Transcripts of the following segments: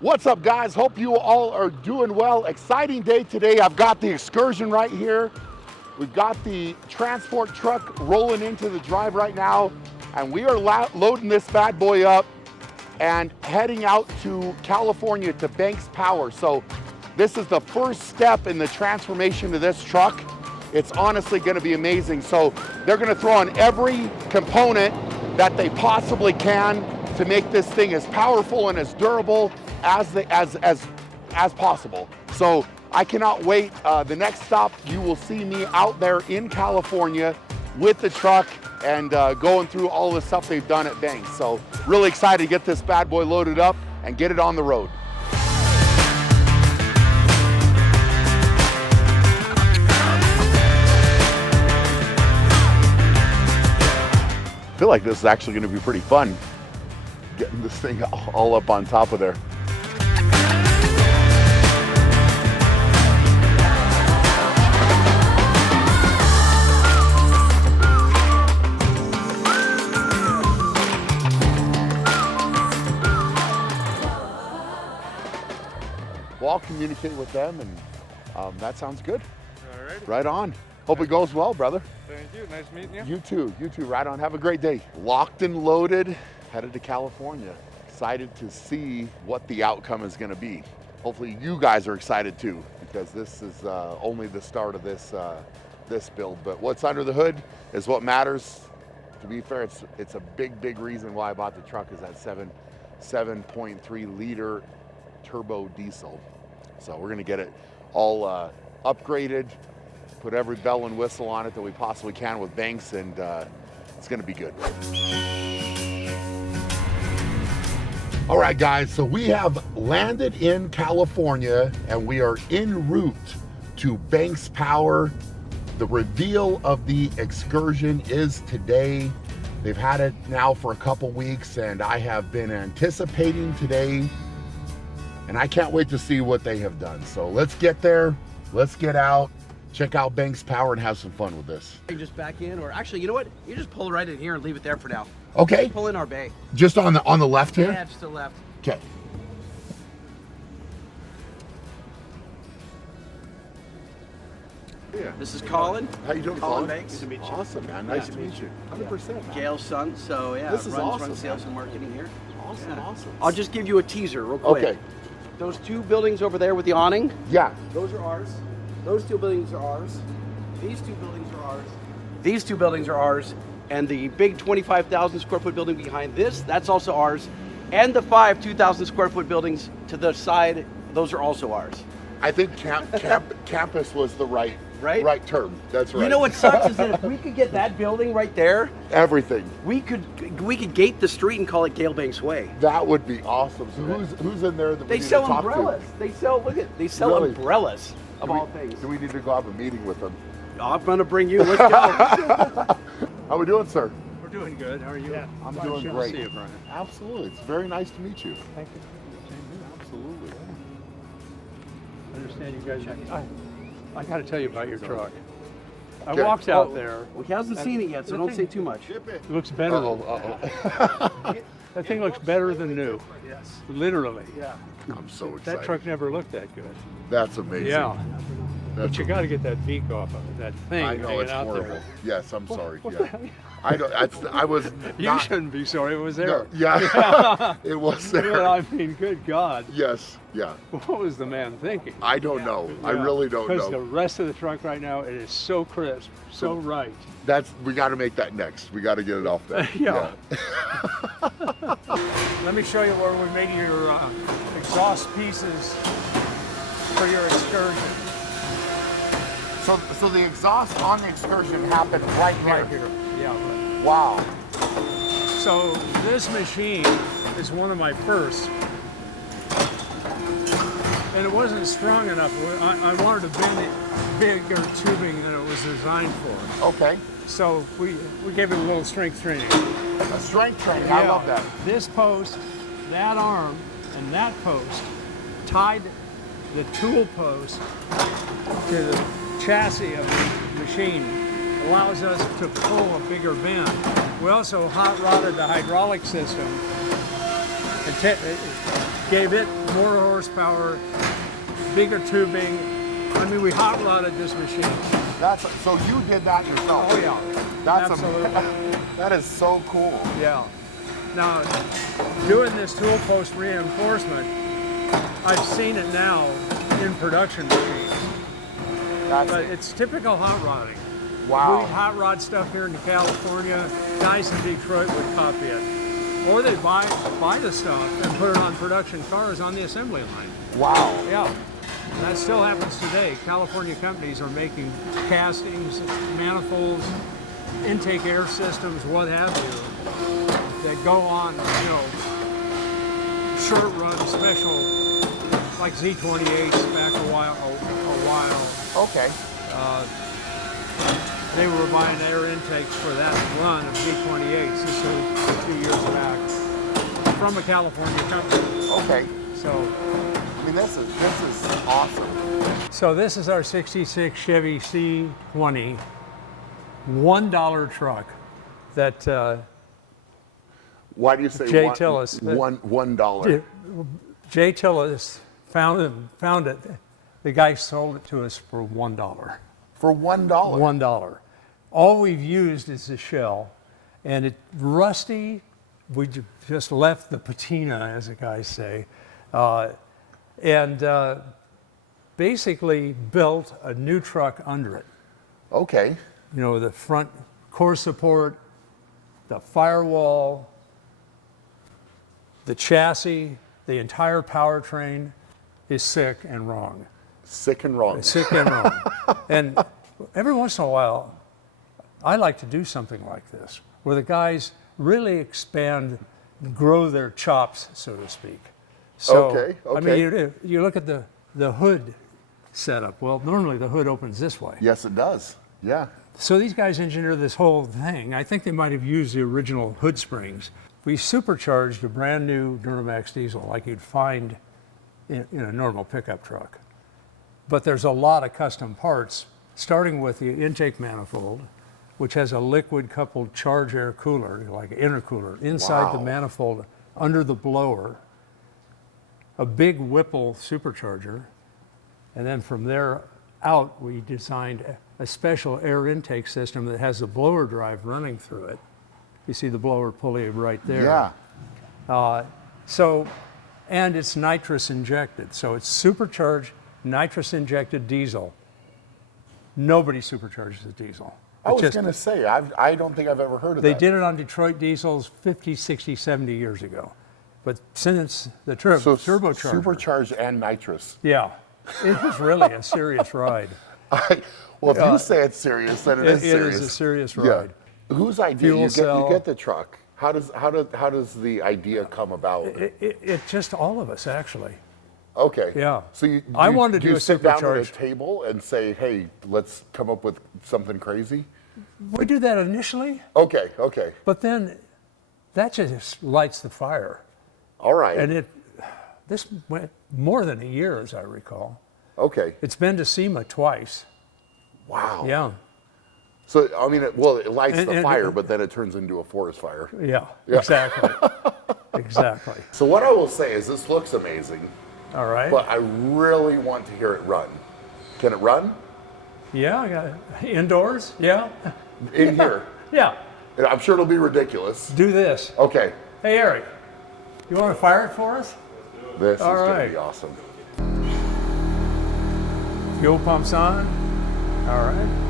What's up, guys? Hope you all are doing well. Exciting day today. I've got the Excursion right here. We've got the transport truck rolling into the drive right now, and we are loading this bad boy up and heading out to California to Banks Power. So this is the first step in the transformation of this truck. It's honestly going to be amazing. So they're going to throw on every component that they possibly can to make this thing as powerful and as durable as possible. So I cannot wait. The next stop, you will see me out there in California with the truck and going through all the stuff they've done at Banks. So really excited to get this bad boy loaded up and get it on the road. I feel like this is actually going to be pretty fun, getting this thing all up on top of there. Well, I'll communicate with them, and that sounds good. All right. Right on. Hope it goes well, brother. Thank you. Nice meeting you. You too. Right on. Have a great day. Locked and loaded, headed to California. Excited to see what the outcome is going to be. Hopefully, you guys are excited too, because this is only the start of this build. But what's under the hood is what matters. To be fair, it's a big reason why I bought the truck, is that 7.3 liter turbo diesel. So we're gonna get it all upgraded, put every bell and whistle on it that we possibly can with Banks, and it's gonna be good. All right, guys, so we have landed in California and we are en route to Banks Power. The reveal of the Excursion is today. They've had it now for a couple weeks, and I have been anticipating today, and I can't wait to see what they have done. So let's get there, let's get out, check out Banks Power, and have some fun with this. You just back in, or actually, you know what? You just pull right in here and leave it there for now. Okay. Pull in our bay. Just on the left here? Yeah, just to the left. Okay. Yeah. This is Colin. How you doing, Colin Colin? Banks. Nice to meet you. Awesome, man. Nice to meet you. 100%. Gail's son. So yeah, This is awesome, runs sales man. and marketing here. Awesome. I'll just give you a teaser real quick. Okay. Those two buildings over there with the awning, Yeah. those are ours. Those two buildings are ours. These two buildings are ours. These two buildings are ours. And the big 25,000 square foot building behind this, that's also ours. And the 2,000 square foot buildings to the side, those are also ours. I think campus was the right term. That's right. You know what sucks is that if we could get that building right there, Everything. we could gate the street and call it Gale Banks Way. That would be awesome. So who's in there that we They need sell to talk umbrellas. to? They sell Really? umbrellas of Do we- all things. Do we need to go have a meeting with them? I'm gonna bring you. Let's go. How we doing, sir? We're doing good. How are you? Yeah. I'm Fun doing to great. see you, Brian. Absolutely. It's very nice to meet you. Thank you. Absolutely. I understand you guys. I got to tell you about your truck. I Okay. walked out there. Well, he hasn't seen it yet, so don't say too much. It looks better. That thing looks better than new. Yes. Literally. Yeah. I'm so excited. That truck never looked that good. That's amazing. Yeah. That's But you got to get that beak off of it. That thing I know hanging it's out horrible. there. Yes, I'm sorry. What Yeah. the hell? I don't. I was. You not, shouldn't be sorry. It was no, there. yeah. It was there. Well, I mean, good God. Yes. Yeah. What was the man thinking? I don't know. I Yeah, really don't Because the know. rest of the truck right now, it is so crisp, so right. We got to make that next. We got to get it off there. Yeah. Let me show you where we made your exhaust pieces for your Excursion. So the exhaust on the Excursion happened right Here. Yeah. Wow. So this machine is one of my first. And it wasn't strong enough. I wanted a bigger tubing than it was designed for. Okay. So we gave it a little strength training. A strength training. I love that. This post, that arm, and that post tied the tool post to the chassis of the machine allows us to pull a bigger bend. We also hot rodded the hydraulic system and gave it more horsepower, bigger tubing. I mean, we hot rodded this machine. So you did that yourself? Oh yeah, That's absolutely. That is so cool. Yeah. Now, doing this tool post reinforcement, I've seen it now in production machines. But it's typical hot rodding. Wow. We hot rod stuff here in California. Guys in Detroit would copy it, or they buy the stuff and put it on production cars on the assembly line. Wow. Yeah, and that still happens today. California companies are making castings, manifolds, intake air systems, what have you, that go on, you know, short run special, like Z28s back a while. Okay. They were buying air intakes for that run of Z28s. This was a few years back from a California company. Okay. So, I mean, this is awesome. so this is our '66 Chevy C20 $1 truck that Why do you say Jay one, Tillis. $1? Jay Tillis found it. The guy sold it to us for $1. For $1? $1. All we've used is the shell, and it's rusty. We just left the patina, as the guys say, and basically built a new truck under it. Okay. You know, the front core support, the firewall, the chassis, the entire powertrain is sick and wrong. Sick and wrong. Sick and wrong. And every once in a while, I like to do something like this, where the guys really expand, grow their chops, so to speak. So, Okay. I mean, you look at the hood setup. Well, normally the hood opens this way. Yes, it does. Yeah. So these guys engineered this whole thing. I think they might have used the original hood springs. We supercharged a brand new Duramax diesel like you'd find in a normal pickup truck. But there's a lot of custom parts, starting with the intake manifold, which has a liquid coupled charge air cooler, like an intercooler, inside the Wow. manifold under the blower, a big Whipple supercharger, and then from there out, we designed a special air intake system that has the blower drive running through it. You see the blower pulley right there. Yeah. And it's nitrous injected. So it's supercharged, nitrous injected diesel. Nobody supercharges a diesel. I was going to say, I don't think I've ever heard of that. They did it on Detroit diesels 50, 60, 70 years ago. But since the turbocharger. Supercharged and nitrous. Yeah. It was really a serious ride. Well, if you say it's serious, then it is serious. It is a serious ride. Yeah. Whose idea? Fuel cell. You get the truck. How does the idea come about? It just all of us, actually. Okay. Yeah. So I wanted to do a sit down at a supercharged. table and say, hey, let's come up with something crazy? We did that initially, Okay. but then that just lights the fire. All right. And this went more than a year, as I recall. Okay. It's been to SEMA twice. Wow. Yeah. So, I mean, it lights the And- fire, but then it turns into a forest fire. Yeah. Exactly. Exactly. So what I will say is this looks amazing, All right. but I really want to hear it run. Can it run? Yeah. I got it. Indoors. Yeah. In here. Yeah. And I'm sure it'll be ridiculous. Do this. Okay. Hey, Eric, you want to fire it for us? This is All going right. to be awesome. Fuel pumps on. All right.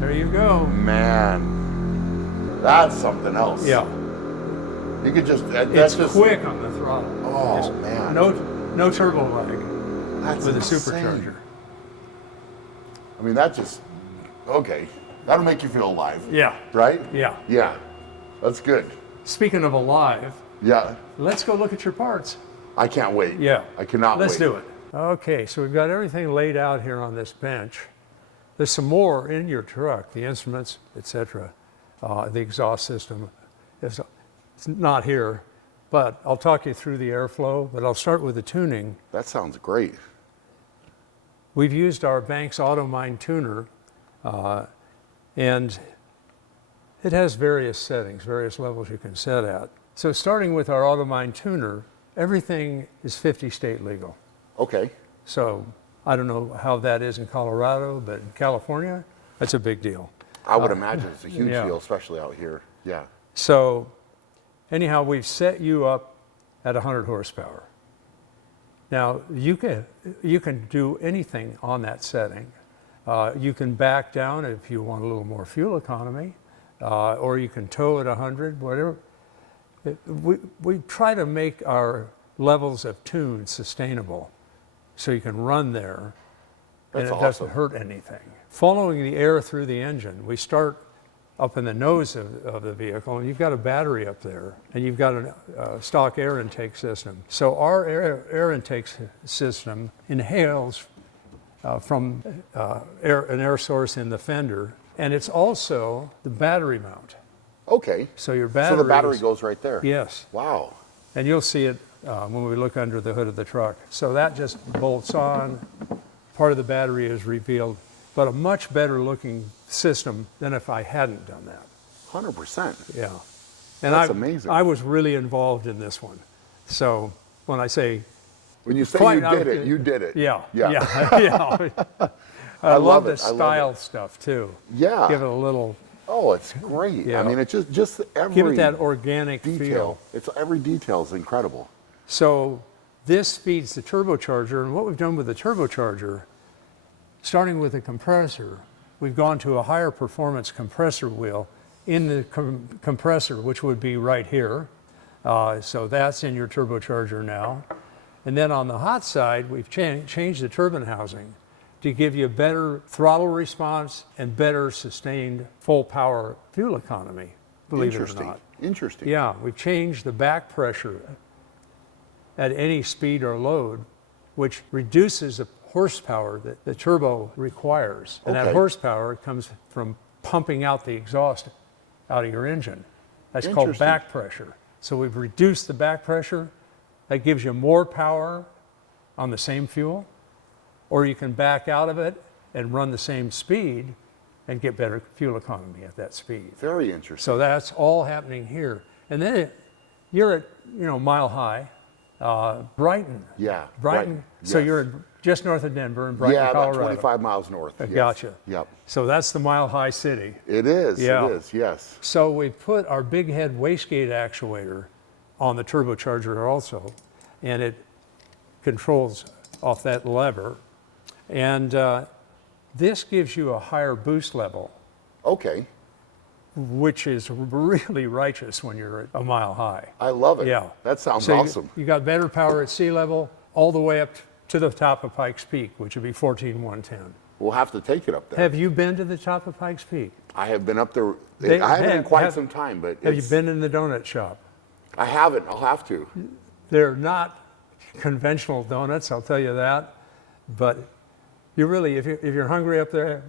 There you go. Man, that's something else. Yeah. You could just, It's that's just quick on the throttle. Oh, Just man. No turbo lag That's with a insane. supercharger. I mean, that just, okay. That'll make you feel alive. Yeah. Right? Yeah. Yeah. That's good. Speaking of alive, Yeah. let's go look at your parts. I can't wait. Yeah. I cannot wait. Let's do it. Okay, so we've got everything laid out here on this bench. There's some more in your truck, the instruments, etc. The exhaust system is it's not here, but I'll talk you through the airflow, but I'll start with the tuning. That sounds great. We've used our Banks AutoMine tuner, and it has various settings, various levels you can set at. So starting with our AutoMine tuner, everything is 50 state legal. Okay. So I don't know how that is in Colorado, but in California, that's a big deal. I would imagine it's a huge yeah. deal, especially out here. Yeah. So anyhow, we've set you up at 100 horsepower. Now, you can do anything on that setting. You can back down if you want a little more fuel economy, or you can tow at 100, whatever. We try to make our levels of tune sustainable so you can run there and That's it doesn't awesome. hurt anything. Following the air through the engine, we start up in the nose of the vehicle, and you've got a battery up there, and you've got a stock air intake system. So our air intake system inhales from an air source in the fender, and it's also the battery mount. Okay. So your battery. So the battery goes right there. Yes, Wow. and you'll see it when we look under the hood of the truck. So that just bolts on. Part of the battery is revealed, but a much better looking system than if I hadn't done that. 100%. Yeah. And That's amazing. I was really involved in this one. So when I say, When you say Quite- you did it, you did it. yeah, Yeah. yeah. I love love the it. I love style it. stuff too. Yeah. Give it a little, Oh, it's great. Yeah. I mean, it's just every give it that organic detail. feel. It's every detail is incredible. So this feeds the turbocharger, and what we've done with the turbocharger, starting with the compressor, we've gone to a higher performance compressor wheel in the compressor, which would be right here. So that's in your turbocharger now. And then on the hot side, we've changed the turbine housing to give you better throttle response and better sustained full power fuel economy, believe it or Interesting. not. Interesting. Yeah, we've changed the back pressure at any speed or load, which reduces the horsepower that the turbo requires. And that Okay. horsepower comes from pumping out the exhaust out of your engine. That's called Interesting. back pressure. So we've reduced the back pressure. That gives you more power on the same fuel, or you can back out of it and run the same speed and get better fuel economy at that speed. Very interesting. So that's all happening here. And then you're at, Mile High, Brighton. Yeah. Brighton. So yes. you're just north of Denver in Brighton, Yeah, about Colorado. 25 miles north. Yes. Gotcha. Yep. So that's the Mile High city. It is. Yeah. It is. Yes. So we put our big head wastegate actuator on the turbocharger also, and it controls off that lever. And this gives you a higher boost level, Okay. which is really righteous when you're at a mile high. I love it. Yeah. That sounds So awesome. You got better power at sea level all the way up to the top of Pikes Peak, which would be 14,110. We'll have to take it up there. Have you been to the top of Pikes Peak? I have been up there. They- I haven't in have- quite have- some time, but Have you it's- been in the donut shop? I haven't. I'll have to. They're not conventional donuts, I'll tell you that. But you really, if you're hungry up there,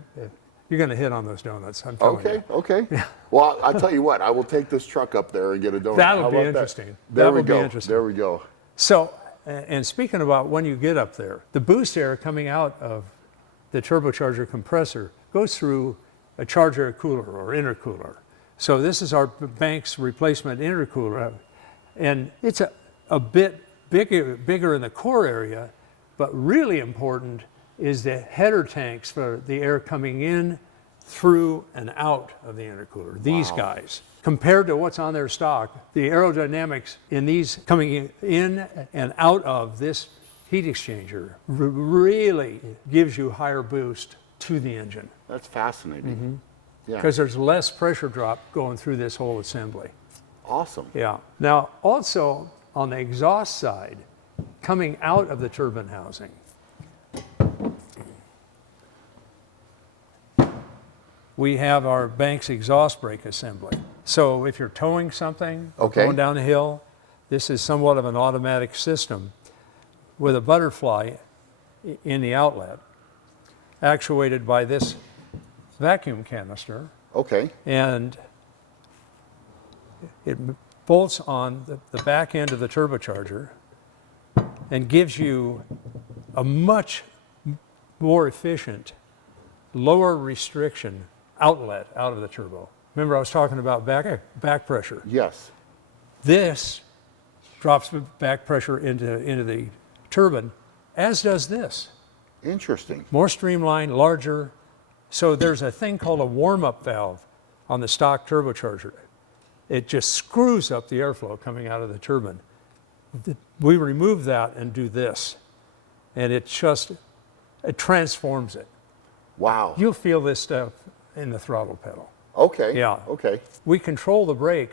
you're going to hit on those donuts. I'm telling Okay. you. Okay. Well, I'll tell you what. I will take this truck up there and get a donut. That'll How be about that? interesting. There That we will be go. interesting. There we go. So, and speaking about when you get up there, the boost air coming out of the turbocharger compressor goes through a charge air cooler or intercooler. So this is our Banks replacement intercooler, and it's a bit bigger in the core area, but really important is the header tanks for the air coming in, through, and out of the intercooler. These guys. Compared to what's on their stock, the aerodynamics in these coming in and out of this heat exchanger really gives you higher boost to the engine That's fascinating. Yeah. because there's less pressure drop going through this whole assembly. Awesome. Yeah. Now, also on the exhaust side, coming out of the turbine housing, we have our Banks exhaust brake assembly. So if you're towing something, or Okay. going down a hill, this is somewhat of an automatic system with a butterfly in the outlet, actuated by this vacuum canister, Okay. and it bolts on the back end of the turbocharger and gives you a much more efficient, lower restriction outlet out of the turbo. Remember I was talking about back pressure. Yes. This drops back pressure into the turbine, as does this. Interesting. More streamlined, larger. So there's a thing called a warm-up valve on the stock turbocharger. It just screws up the airflow coming out of the turbine. We remove that and do this, and it transforms it. Wow. You'll feel this stuff in the throttle pedal. Okay. Yeah. Okay. We control the brake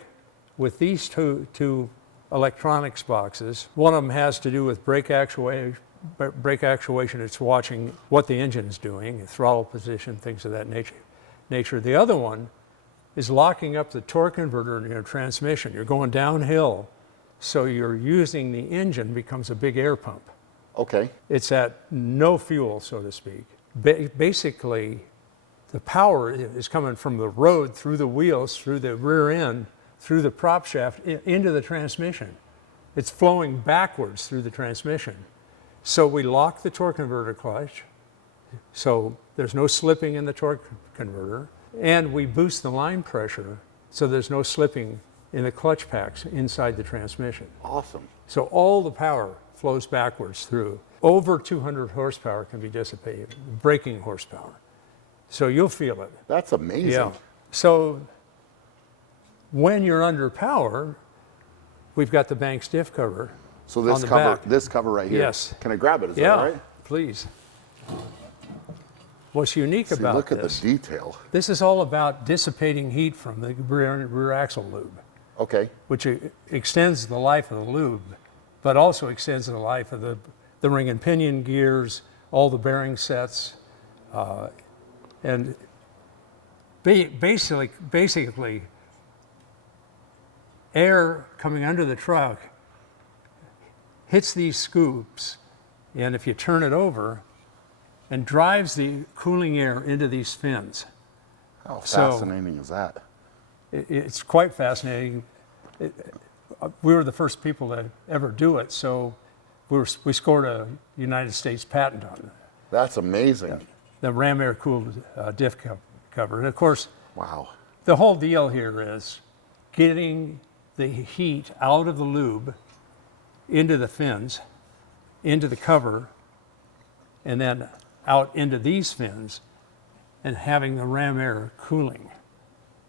with these two electronics boxes. One of them has to do with brake actuation. It's watching what the engine is doing, throttle position, things of that nature. The other one is locking up the torque converter in your transmission. You're going downhill, so you're using the engine becomes a big air pump. Okay. It's at no fuel, so to speak. Basically, the power is coming from the road, through the wheels, through the rear end, through the prop shaft, into the transmission. It's flowing backwards through the transmission. So we lock the torque converter clutch, so there's no slipping in the torque converter, and we boost the line pressure, so there's no slipping in the clutch packs inside the transmission. Awesome. So all the power flows backwards through. Over 200 horsepower can be dissipated, braking horsepower. So you'll feel it. That's amazing. Yeah. So when you're under power, we've got the Banks diff cover. So this on the cover, back. this cover right here. Yes. Can I grab it? Is Yeah, that all right? please. What's unique See, about look at this? the detail. This is all about dissipating heat from the rear axle lube, Okay. which extends the life of the lube, but also extends the life of the ring and pinion gears, all the bearing sets, and basically, air coming under the truck hits these scoops, and if you turn it over, and drives the cooling air into these fins. How So- fascinating is that? It's quite fascinating. We were the first people to ever do it, so we scored a United States patent on it. That's amazing. The ram air cooled diff cover. And of course, Wow. the whole deal here is getting the heat out of the lube into the fins, into the cover, and then out into these fins, and having the ram air cooling.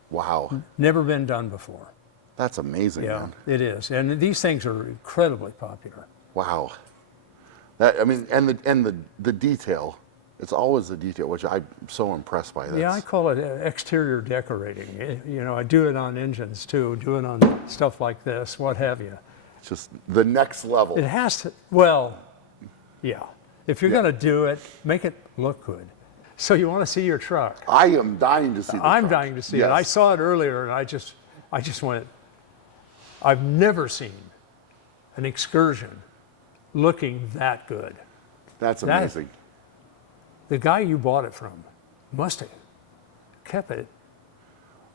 Wow. Never been done before. That's amazing, man. It is. And these things are incredibly popular. Wow. That, I mean, and the detail. It's always the detail, which I'm so impressed by this. Yeah, I call it exterior decorating. You know, I do it on engines too, do it on stuff like this, what have you. It's just the next level. It has to, well, yeah. If you're Yeah. going to do it, make it look good. So you want to see your truck. I am dying to see the I'm truck. dying to see Yes. it. I saw it earlier and I just went, I've never seen an Excursion looking that good. That's That- amazing. The guy you bought it from must have kept it.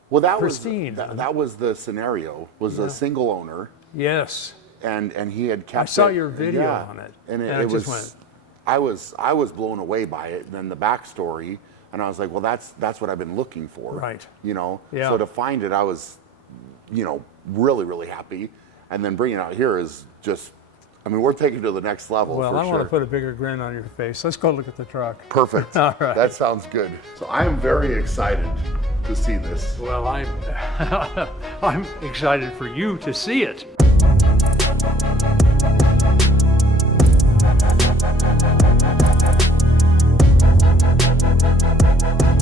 Well, that pristine. was that was the scenario. Was a single owner, Yes. and he had kept. I saw it- your video yeah. on it, and and I it just was. went- I was blown away by it. And then the backstory, and I was like, well, that's what I've been looking for. Right. You know. Yeah. So to find it, I was, really happy, and then bringing it out here is just. I mean, we're taking it to the next level. Well, for I sure. want to put a bigger grin on your face. Let's go look at the truck. Perfect. All right. That sounds good. So I am very excited to see this. Well, I'm excited for you to see it.